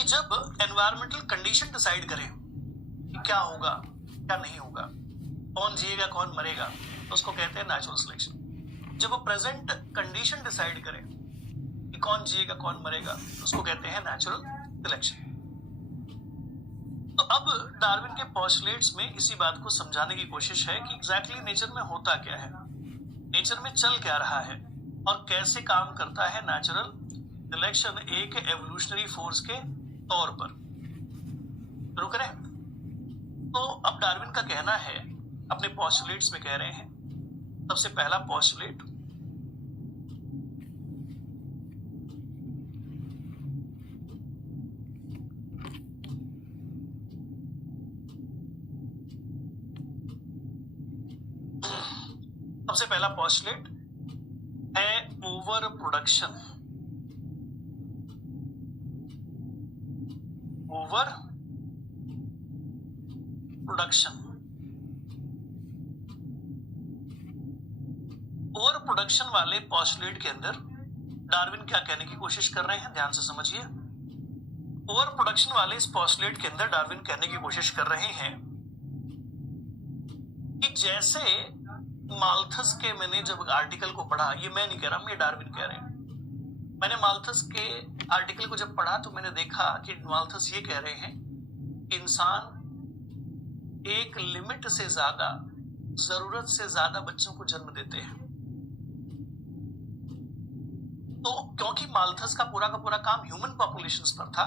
कि जब environmental condition decide करें कि क्या होगा क्या नहीं होगा, कौन जिएगा कौन मरेगा, तो उसको कहते हैं नेचुरल सिलेक्शन। जब वो प्रेजेंट कंडीशन डिसाइड करें कि कौन जिएगा कौन मरेगा, तो उसको कहते हैं नेचुरल सिलेक्शन। तो अब डार्विन के पोस्टुलेट्स में इसी बात को समझाने की कोशिश है कि एग्जैक्टली नेचर में होता क्या है, नेचर में चल क्या रहा है और कैसे काम करता है नेचुरल सिलेक्शन एक एवोल्यूशनरी फोर्स के तौर पर। शुरू करें। तो अब डार्विन का कहना है, अपने पोस्टुलेट्स में कह रहे हैं, सबसे पहला पोस्टुलेट, सबसे पहला पोस्टुलेट है over production. Over production. Over production वाले पोस्टुलेट के अंदर डार्विन क्या कहने की कोशिश कर रहे हैं, ध्यान से समझिए। ओवर प्रोडक्शन वाले इस पोस्टुलेट के अंदर डार्विन कहने की कोशिश कर रहे हैं कि जैसे माल्थस के, मैंने जब आर्टिकल को पढ़ा, ये मैं नहीं कह रहा, ये डार्विन कह रहे हैं, मैंने माल्थस के आर्टिकल को जब पढ़ा तो मैंने देखा कि माल्थस ये कह रहे हैं कि इंसान एक लिमिट से ज्यादा, जरूरत से ज्यादा बच्चों को जन्म देते हैं। तो क्योंकि माल्थस का पूरा काम ह्यूमन पॉपुलेशंस पर था,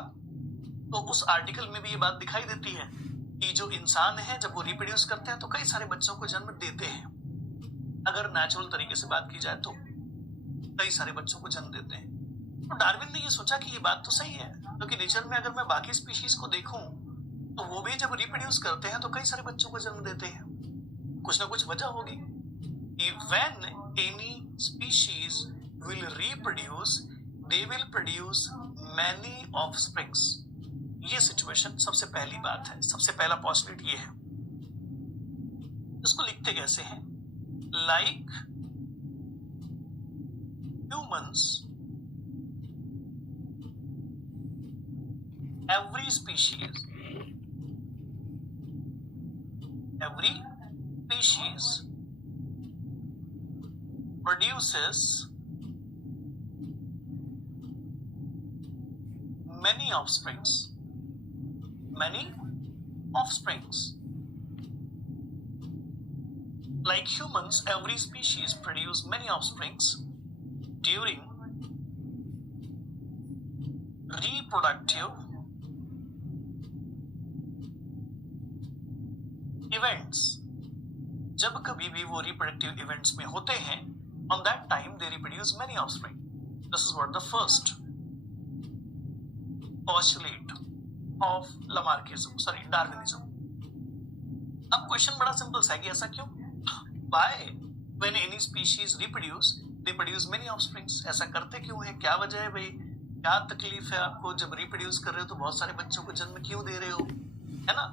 तो उस आर्टिकल में भी ये बात दिखाई देती है कि जो इंसान है जब वो रिप्रोड्यूस करते हैं तो कई सारे बच्चों को जन्म देते हैं। अगर नेचुरल तरीके से बात की जाए तो कई सारे बच्चों को जन्म देते हैं। तो डार्विन ने ये सोचा कि ये बात तो सही है, क्योंकि नेचर में अगर मैं बाकी स्पीशीज को देखूं तो वो भी जब रिप्रोड्यूस करते हैं तो कई सारे बच्चों को जन्म देते हैं। कुछ ना कुछ वजह होगी। When any species will reproduce, they will produce many offsprings। ये सिचुएशन सबसे पहली बात है, सबसे पहला पोस्टुलेट ये है। इसको लिखते कैसे हैं? Like humans, every species produces many offsprings, like humans, every species produce many offsprings during reproductive events। जब कभी भी वो रिप्रोडक्टिव इवेंट्स में होते हैं, on that time they reproduce many offspring। This is what the first postulate of Darwinism। अब question बड़ा simple सा है कि ऐसा क्यों? Why when any species reproduce they produce many offsprings? ऐसा करते क्यों है? क्या वजह है भाई? क्या तकलीफ है आपको? जब रिप्रोड्यूस कर रहे हो तो बहुत सारे बच्चों को जन्म क्यों दे रहे हो, है ना?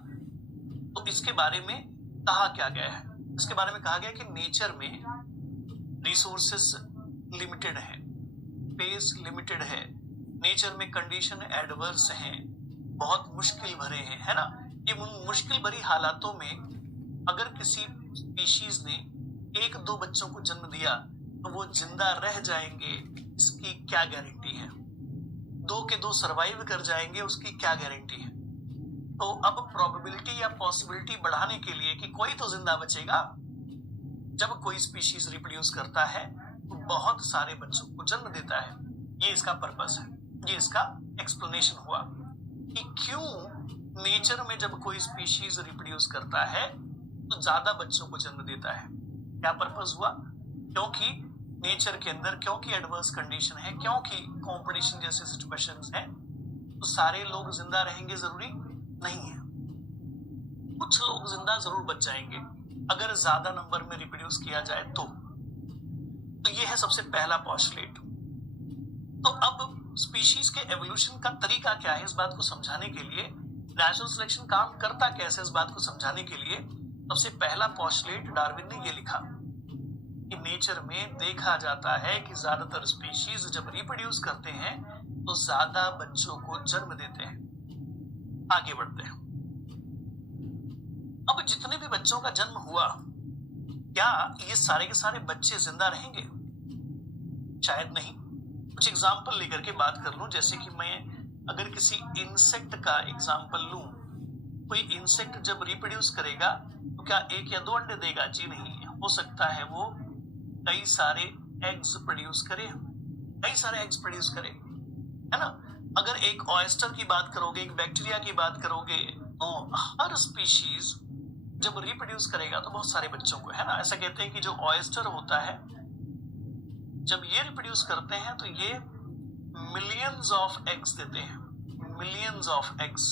तो इसके बारे में कहा क्या गया है? इसके बारे में कहा गया कि नेचर में रिसोर्सेस लिमिटेड है, स्पेस लिमिटेड है, नेचर में कंडीशन एडवर्स हैं, बहुत मुश्किल भरे हैं, है ना? ये मुश्किल भरी हालातों में अगर किसी स्पीशीज ने एक दो बच्चों को जन्म दिया तो वो जिंदा रह जाएंगे, इसकी क्या गारंटी है? दो के दो सरवाइव कर जाएंगे, उसकी क्या गारंटी है? तो अब प्रोबेबिलिटी या पॉसिबिलिटी बढ़ाने के लिए कि कोई तो जिंदा बचेगा, जब कोई स्पीशीज रिप्रोड्यूस करता है तो बहुत सारे बच्चों को जन्म देता है। ये इसका पर्पस है, ये इसका एक्सप्लेनेशन हुआ कि क्यों नेचर में जब कोई स्पीशीज रिप्रोड्यूस करता है तो ज्यादा बच्चों को जन्म देता है। क्या पर्पस हुआ? क्योंकि नेचर के अंदर, क्योंकि एडवर्स कंडीशन है, क्योंकि कंपटीशन जैसे सिचुएशंस हैं, तो सारे लोग जिंदा रहेंगे जरूरी नहीं है। कुछ लोग जिंदा जरूर बच जाएंगे अगर ज्यादा नंबर में रिप्रोड्यूस किया जाए तो ये है सबसे पहला पोस्टुलेट। तो अब स्पीशीज के एवोल्यूशन का तरीका क्या है, इस बात को समझाने के लिए, नेचुरल सिलेक्शन काम करता कैसे, इस बात को समझाने के लिए सबसे पहला पोस्टुलेट डार्विन ने ये लिखा कि नेचर में देखा जाता है कि ज्यादातर स्पीशीज जब रिप्रोड्यूस करते हैं तो ज्यादा बच्चों को जन्म देते हैं, आगे बढ़ते हैं। अब जितने भी बच्चों का जन्म हुआ, क्या ये सारे के सारे बच्चे जिंदा रहेंगे? शायद नहीं। कुछ एग्जाम्पल लेकर के बात कर लूं, जैसे कि मैं अगर किसी इंसेक्ट का एग्जाम्पल लूं, कोई इंसेक्ट जब रिप्रोड्यूस करेगा तो क्या एक या दो अंडे देगा? जी नहीं, हो सकता है वो कई सारे एग्स प्रोड्यूस करे, कई सारे एग्स प्रोड्यूस करे, है ना। अगर एक ऑयस्टर की बात करोगे, एक बैक्टीरिया की बात करोगे, तो हर स्पीशीज जब रिप्रोड्यूस करेगा तो बहुत सारे बच्चों को, है ना। ऐसा कहते हैं कि जो ऑयस्टर होता है, जब ये रिप्रोड्यूस करते हैं तो ये मिलियंस ऑफ एग्स देते हैं, मिलियंस ऑफ एग्स।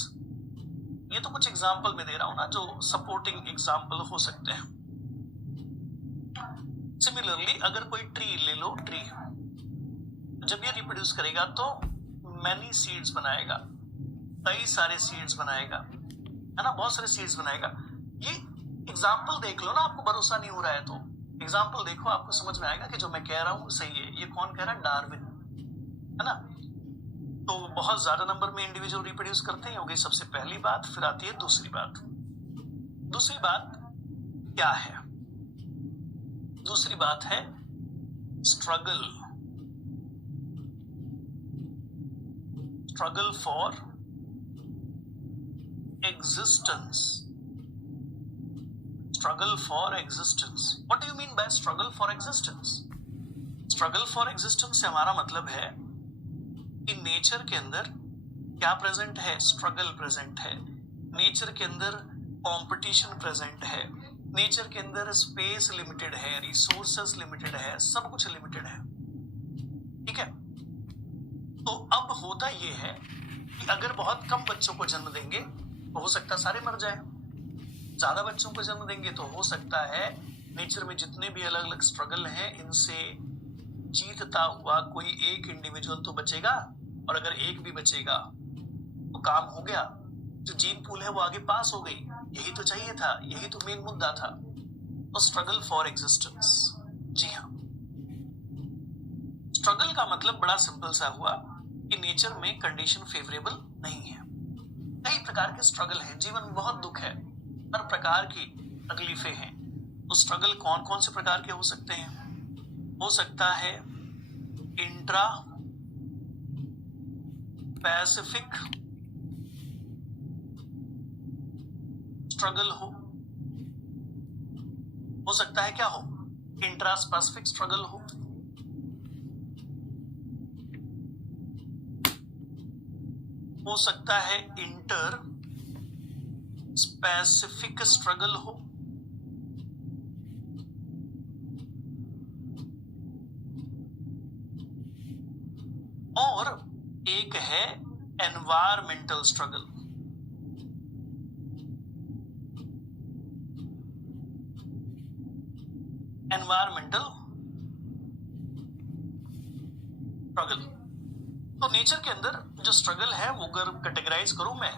ये तो कुछ एग्जाम्पल में दे रहा हूं ना, जो सपोर्टिंग एग्जाम्पल हो सकते हैं। सिमिलरली अगर कोई ट्री ले लो, ट्री जब ये रिप्रोड्यूस करेगा तो मैनी सीड्स बनाएगा, कई सारे सीड्स बनाएगा, है ना, बहुत सारे सीड्स बनाएगा। ये एग्जाम्पल देख लो ना, आपको भरोसा नहीं हो रहा है तो एग्जाम्पल देखो, आपको समझ में आएगा कि जो मैं कह रहा हूं सही है। ये कौन कह रहा है? डार्विन, है ना। तो बहुत ज्यादा नंबर में इंडिविजुअल रिप्रोड्यूस करते हैं, हो गई सबसे पहली बात। फिर आती है दूसरी बात। दूसरी बात क्या है? दूसरी बात है struggle, struggle for existence, struggle for existence. What do you mean by struggle for existence? Struggle for existence से हमारा मतलब है कि नेचर के अंदर क्या प्रेजेंट है? स्ट्रगल प्रेजेंट है। नेचर के अंदर कंपटीशन प्रेजेंट है। नेचर के अंदर स्पेस लिमिटेड है, रिसोर्सेस लिमिटेड है, सब कुछ लिमिटेड है, ठीक है। तो अब होता यह है कि अगर बहुत कम बच्चों को जन्म देंगे तो हो सकता है सारे मर जाए, ज्यादा बच्चों को जन्म देंगे तो हो सकता है नेचर में जितने भी अलग अलग स्ट्रगल हैं इनसे जीतता हुआ कोई एक इंडिविजुअल तो बचेगा, और अगर एक भी बचेगा तो काम हो गया, जो जीन पूल है वो आगे पास हो गई। यही तो चाहिए था, यही तो मेन मुद्दा था। तो स्ट्रगल फॉर एग्जिस्टेंस, जी हाँ। स्ट्रगल का मतलब बड़ा सिंपल सा हुआ कि नेचर में कंडीशन फेवरेबल नहीं है। कई प्रकार के स्ट्रगल हैं, जीवन में बहुत दुख है, हर प्रकार की तकलीफें हैं। तो स्ट्रगल कौन कौन से प्रकार के हो सकते हैं? हो सकता है इंट्रा पैसिफिक स्ट्रगल हो सकता है क्या हो? इंट्रा पैसिफिक स्ट्रगल हो सकता है इंटर स्पेसिफिक स्ट्रगल हो, और एक है एनवायरमेंटल स्ट्रगल। Environmental struggle. तो नेचर के अंदर जो स्ट्रगल है वो अगर कैटेगराइज करूं, मैं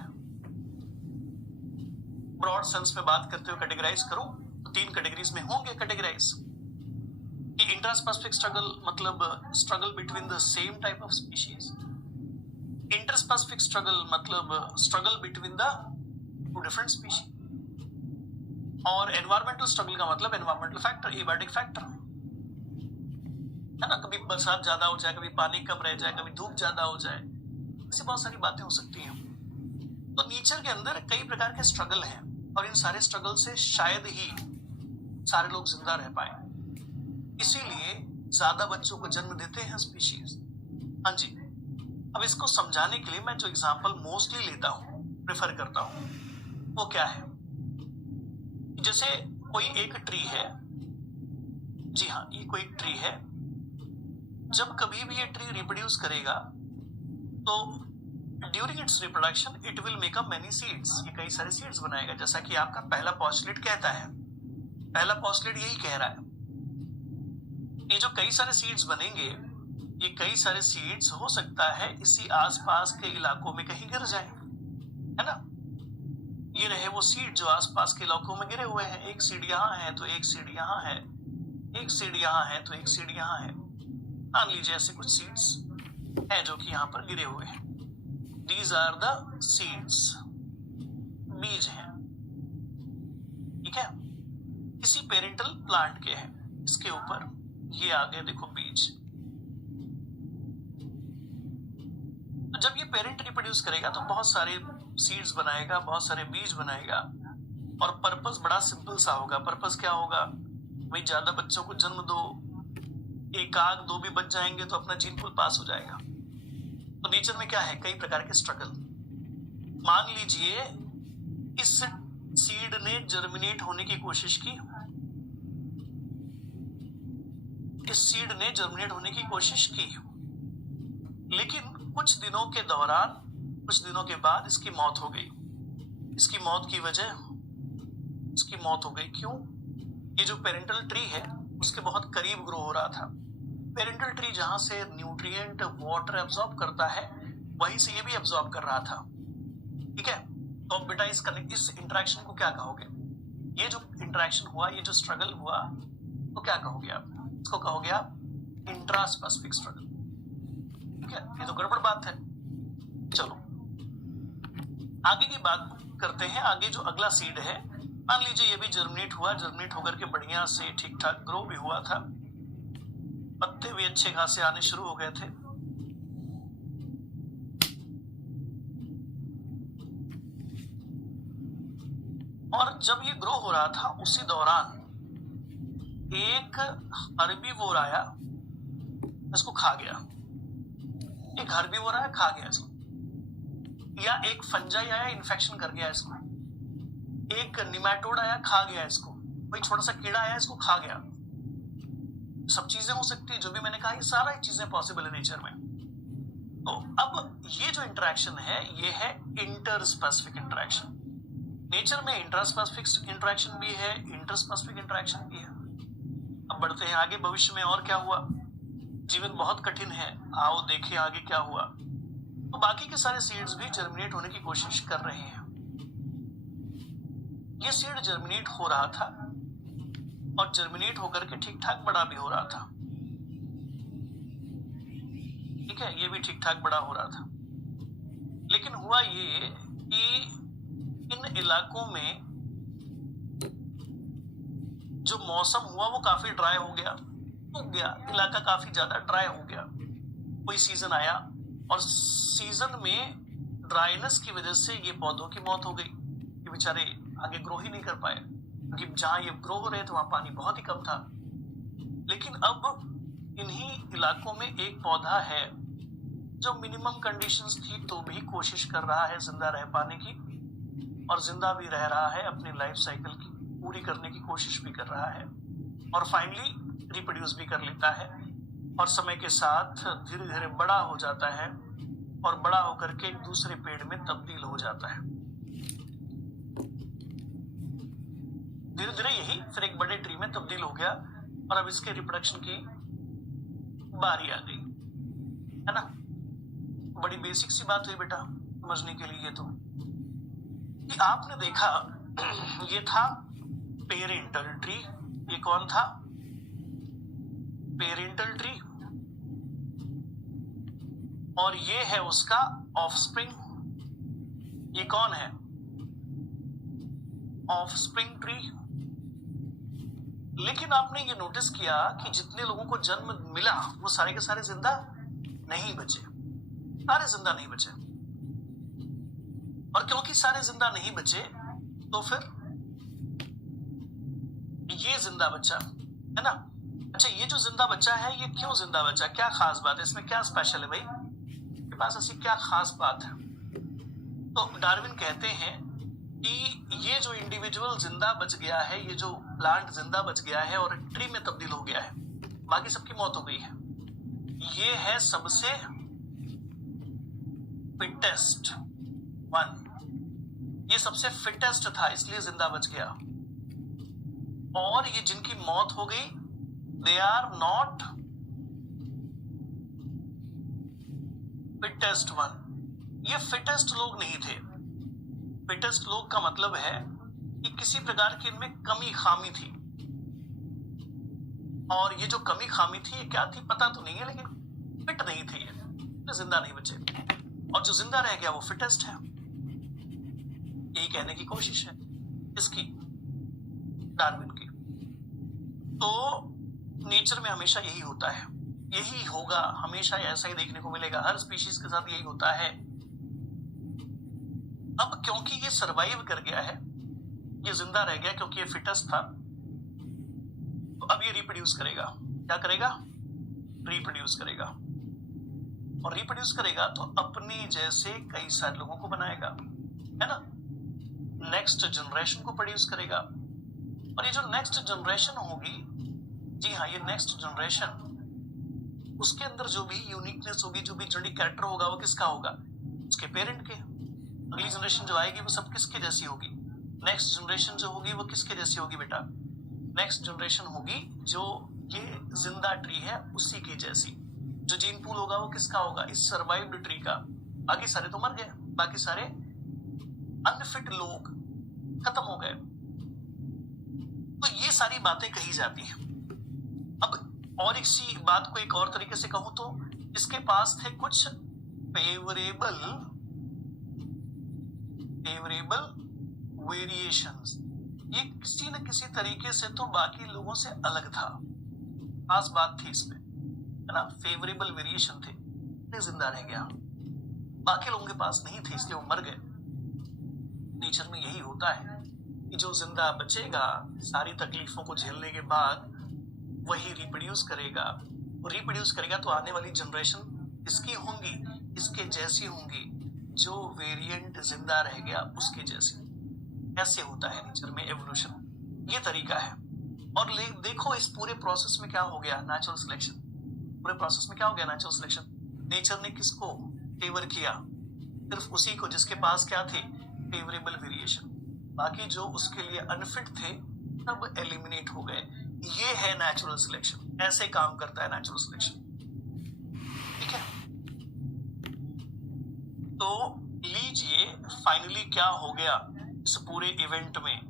ब्रॉड सेंस में बात करते हुए कैटेगराइज करूं तो तीन कैटेगरीज में होंगे कैटेगराइज। इंट्रास्पेसिफिक स्ट्रगल मतलब struggle between the same type of species. Interspecific struggle मतलब struggle between the two different species. और एनवायरमेंटल स्ट्रगल का मतलब एनवायरमेंटल फैक्टर, एबायोटिक फैक्टर, है ना। कभी बरसात ज्यादा हो जाए, कभी पानी कम रह जाए, कभी धूप ज्यादा हो जाए, ऐसी बहुत सारी बातें हो सकती हैं। तो नेचर के अंदर कई प्रकार के स्ट्रगल हैं, और इन सारे स्ट्रगल से शायद ही सारे लोग जिंदा रह पाए, इसीलिए ज्यादा बच्चों को जन्म देते हैं स्पीशीज। हाँ जी। अब इसको समझाने के लिए मैं जो एग्जांपल मोस्टली लेता हूं, प्रेफर करता हूं, वो क्या है? जैसे कोई एक ट्री है, जी हाँ, ये कोई ट्री है। जब कभी भी ये ट्री रिप्रोड्यूस करेगा तो during its reproduction it will make up many seeds, ये कई सारे सीड्स बनाएगा, जैसा कि आपका पहला पॉस्टुलेट कहता है। पहला पॉस्टुलेट यही कह रहा है। ये जो कई सारे सीड्स बनेंगे, ये कई सारे सीड्स हो सकता है इसी आसपास के इलाकों में कहीं गिर जाए, है ना। ये रहे वो सीड जो आसपास के इलाकों में गिरे हुए हैं। एक सीड यहाँ है तो एक सीड यहाँ है, एक सीड यहाँ है तो एक सीड यहाँ है। मान लीजिए ऐसे कुछ सीड्स हैं जो कि यहाँ पर गिरे हुए हैं। These are the seeds, बीज हैं, ठीक है, इसी पेरेंटल प्लांट के हैं। इसके ऊपर ये आगे देखो बीज। तो जब ये पेरेंट रिप्रोड्यूस करेगा तो बहुत सारे सीड्स बनाएगा, बहुत सारे बीज बनाएगा, और पर्पस बड़ा सिंपल सा होगा। पर्पस क्या होगा भाई, ज्यादा बच्चों को जन्म दो, एक आग दो भी बच जाएंगे तो अपना जीन पूल पास हो जाएगा। तो नेचर में क्या है, कई प्रकार के स्ट्रगल। मान लीजिए इस सीड ने जर्मिनेट होने की कोशिश की, इस सीड ने जर्मिनेट होने की कोशिश की, लेकिन कुछ दिनों के दौरान, कुछ दिनों के बाद इसकी मौत हो गई। इसकी मौत की वजह, इसकी मौत हो गई क्यों? ये जो पेरेंटल ट्री है उसके बहुत करीब ग्रो हो रहा था। पेरेंटल ट्री जहां से न्यूट्रिएंट वाटर एब्जॉर्ब करता है, वहीं से ये भी एब्जॉर्ब कर रहा था, ठीक है। तो अब बेटा इस इंटरेक्शन को क्या कहोगे? ये जो इंटरेक्शन हुआ, ये जो स्ट्रगल हुआ, तो क्या कहोगे आप? इसको कहोगे आप इंट्रास्पेसिफिक स्ट्रगल, ठीक है। ये तो गड़बड़ बात है। चलो आगे की बात करते हैं। आगे जो अगला सीड है, मान लीजिए ये भी जर्मिनेट हुआ, जर्मिनेट होकर के बढ़िया से ठीक ठाक ग्रो भी हुआ था, पत्ते भी अच्छे खासे आने शुरू हो गए थे। और जब ये ग्रो हो रहा था उसी दौरान एक हर्बीवोर आया, इसको खा गया। एक हर्बीवोर आया, खा गया इसको, या एक फंजाई आया, इन्फेक्शन कर गया इसको, एक निमेटोड आया, खा गया इसको, कोई छोटा सा कीड़ा आया, इसको खा गया। सब चीजें हो सकती है, जो भी मैंने कहा, ये सारा चीजें पॉसिबल है नेचर में। तो अब ये जो इंटरेक्शन है, ये है इंटरस्पेसिफिक इंटरेक्शन। नेचर में इंट्रास्पेसिफिक इंटरेक्शन भी है, इंटरस्पेसिफिक इंटरेक्शन भी है। अब बढ़ते हैं आगे, भविष्य में और क्या हुआ। जीवन बहुत कठिन है, आओ देखें आगे क्या हुआ। तो बाकी के सारे सीड्स भी जर्मिनेट होने की कोशिश कर रहे हैं। ये सीड जर्मिनेट हो रहा था और जर्मिनेट होकर के ठीक ठाक बड़ा भी हो रहा था, ठीक है, ये भी ठीक ठाक बड़ा हो रहा था। लेकिन हुआ ये कि इन इलाकों में जो मौसम हुआ वो काफी ड्राई हो गया, सूख गया, इलाका काफी ज्यादा ड्राई हो गया। कोई सीजन आया और सीजन में ड्राइनेस की वजह से ये पौधों की मौत हो गई। ये बेचारे आगे ग्रो ही नहीं कर पाए, क्योंकि जहां ये ग्रो हो रहे थे वहां पानी बहुत ही कम था। लेकिन अब इन्हीं इलाकों में एक पौधा है जो मिनिमम कंडीशंस थी तो भी कोशिश कर रहा है जिंदा रह पाने की, और जिंदा भी रह रहा है, अपनी लाइफ साइकिल की पूरी करने की कोशिश भी कर रहा है, और फाइनली रिप्रोड्यूस भी कर लेता है, और समय के साथ धीरे धीरे बड़ा हो जाता है, और बड़ा होकर के एक दूसरे पेड़ में तब्दील हो जाता है। धीरे धीरे यही फिर एक बड़े ट्री में तब्दील हो गया, और अब इसके रिप्रोडक्शन की बारी आ गई, है ना। बड़ी बेसिक सी बात हुई बेटा समझने के लिए। ये तो कि आपने देखा, ये था पेरेंटल ट्री। ये कौन था? Parental tree. और ये है उसका ऑफस्प्रिंग। ये कौन है? Offspring tree. लेकिन आपने ये नोटिस किया कि जितने लोगों को जन्म मिला वो सारे के सारे जिंदा नहीं बचे, सारे जिंदा नहीं बचे। और क्योंकि सारे जिंदा नहीं बचे तो फिर ये जिंदा बचा, है ना। अच्छा, ये जो जिंदा बचा है ये क्यों जिंदा बचा? क्या खास बात है इसमें? क्या स्पेशल है भाई? के पास ऐसी क्या खास बात है? तो डार्विन कहते हैं कि ये जो इंडिविजुअल जिंदा बच गया है, ये जो प्लांट जिंदा बच गया है और ट्री में तब्दील हो गया है, बाकी सबकी मौत हो गई है, ये है सबसे फिटेस्ट वन। ये सबसे फिटेस्ट था इसलिए जिंदा बच गया। और ये जिनकी मौत हो गई, they are not fittest one. ये फिटेस्ट लोग नहीं थे। फिटेस्ट लोग का मतलब है कि किसी प्रकार की इनमें कमी खामी थी, और ये जो कमी खामी थी ये क्या थी पता तो नहीं है, लेकिन फिट नहीं थे ये। वे जिंदा नहीं बचे, और जो जिंदा रह गया वो फिटेस्ट है। यही कहने की कोशिश है इसकी, डार्विन की। तो नेचर में हमेशा यही होता है, यही होगा, हमेशा ऐसा ही देखने को मिलेगा, हर स्पीशीज के साथ यही होता है। अब क्योंकि ये सरवाइव कर गया है, ये जिंदा रह गया क्योंकि ये फिटेस्ट था, तो अब ये रिप्रोड्यूस करेगा। क्या करेगा? रिप्रोड्यूस करेगा, और रिप्रोड्यूस करेगा तो अपने जैसे कई सारे लोगों को बनाएगा, है ना। नेक्स्ट जनरेशन को प्रोड्यूस करेगा, और ये जो नेक्स्ट जनरेशन होगी, जी हाँ, ये नेक्स्ट जनरेशन, उसके अंदर जो भी यूनिकनेस होगी, जो भी जेनेटिक कैरेक्टर होगा, वो किसका होगा? उसके पेरेंट के। अगली जनरेशन जो आएगी वो सब किसके जैसी होगी? नेक्स्ट जनरेशन जो होगी वो किसके जैसी होगी बेटा? नेक्स्ट जनरेशन होगी जो ये जिंदा ट्री है उसी की जैसी। जो जीन पूल होगा वो किसका होगा? इस सर्वाइव्ड ट्री का। बाकी सारे तो मर गए, बाकी सारे अनफिट लोग खत्म हो गए। तो ये सारी बातें कही जाती हैं। अब और इसी बात को एक और तरीके से कहूं तो, इसके पास थे कुछ फेवरेबल वेरिएशंस। ये किसी न किसी तरीके से तो बाकी लोगों से अलग था, खास बात थी इसमें, है ना। फेवरेबल वेरिएशन थे, ये जिंदा रह गया, बाकी लोगों के पास नहीं थे इसलिए वो मर गए। नेचर में यही होता है कि जो जिंदा बचेगा सारी तकलीफों को झेलने के बाद, वही रिप्रोड्यूस करेगा। वो रिप्रोड्यूस करेगा तो आने वाली जनरेशन इसकी होंगी, इसके जैसी होंगी, जो वेरिएंट जिंदा रह गया उसके जैसी। ऐसे होता है नेचर में एवोल्यूशन, ये तरीका है। और देखो इस पूरे प्रोसेस में क्या हो गया? Natural selection. पूरे प्रोसेस में क्या हो गया? Natural selection. नेचर ने किसको फेवर किया? सिर्फ उसी को जिसके पास क्या थे? Favourable variation. बाकी जो उसके लिए अनफिट थे सब एलिमिनेट हो गए। ये है नेचुरल सिलेक्शन, ऐसे काम करता है नेचुरल सिलेक्शन, ठीक है। तो लीजिए फाइनली क्या हो गया इस पूरे इवेंट में।